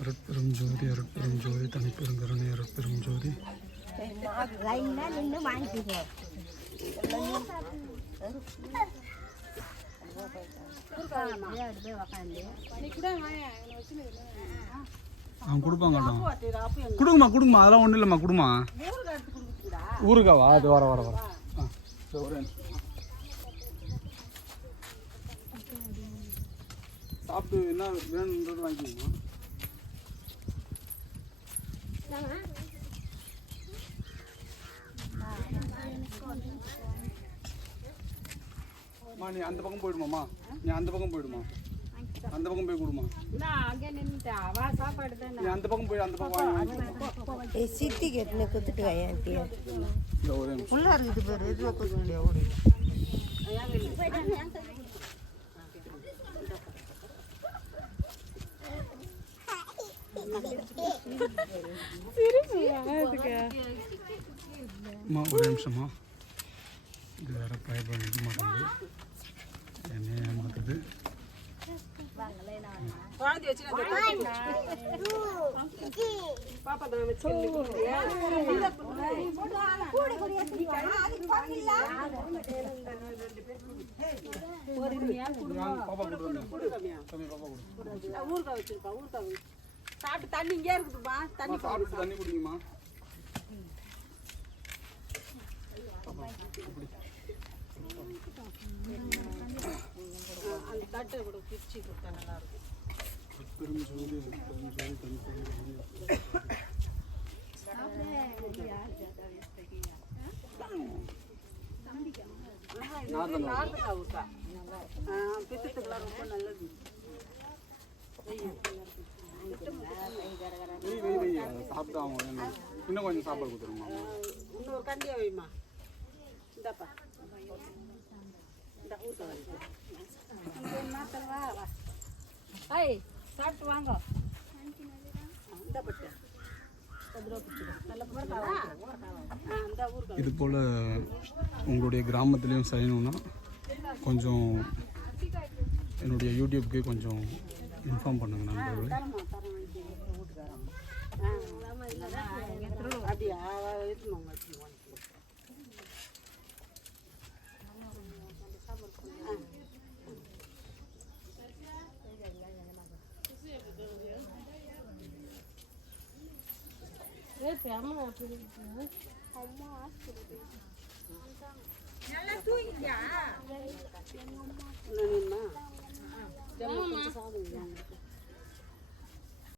அருட்பெரும் ஜோதி அருட்பெரும் ஜோதி தனிப்பெருங்கருணை அருட்பெரும் ஜோதி. கொடுப்பாங்க கொடுங்கம்மா அதெல்லாம் ஒன்றும் இல்லைம்மா கொடுமா. ஊருக்காவா? அது வர வர வர சாப்பிட்டு என்ன வேணுன்றது வாங்கிக்கோங்க. நீ அந்த பக்கம் போயிடுமாம்மா, நீ அந்த பக்கம் போயிடுமா, அந்த பக்கம் போய் கொடுமா. நீ அந்த பக்கம் போய் அந்த பக்கம் சித்தி கேட்டு குத்துட்டு வாங்கிட்டியா ஃபுல்லா இருக்குது பேர் எதுவும் கொடுக்க முடியாது. ஒரு நிமிஷமா இது வேற ப்ரைட் பண்ணிட்டு மாட்டேங்குது, என்னையே ஏமாத்துது. சாப்பிட்டு தண்ணி இங்கே இருக்குதுப்பா, தண்ணி சாப்பிட்டு தண்ணி குடிங்கம்மா. அந்த தட்டை கூட பிரிச்சு கொடுத்தா நல்லா இருக்கும். பித்தத்துக்குலாம் ரொம்ப நல்லது. சாப்பிட்டு அவங்க இன்னும் கொஞ்சம் சாப்பாடு கொடுத்துருமா. இன்னொரு கண்டியா வைமா. இந்தாப்பா சாப்பிட்டு வாங்க. இது போல் உங்களுடைய கிராமத்துலேயும் செய்யணும்னா கொஞ்சம் என்னுடைய யூடியூப்க்கு கொஞ்சம் இன்ஃபார்ம் பண்ணுங்க நண்பர்களே. அப்படியா? நல்லா தூங்கிட்டியா?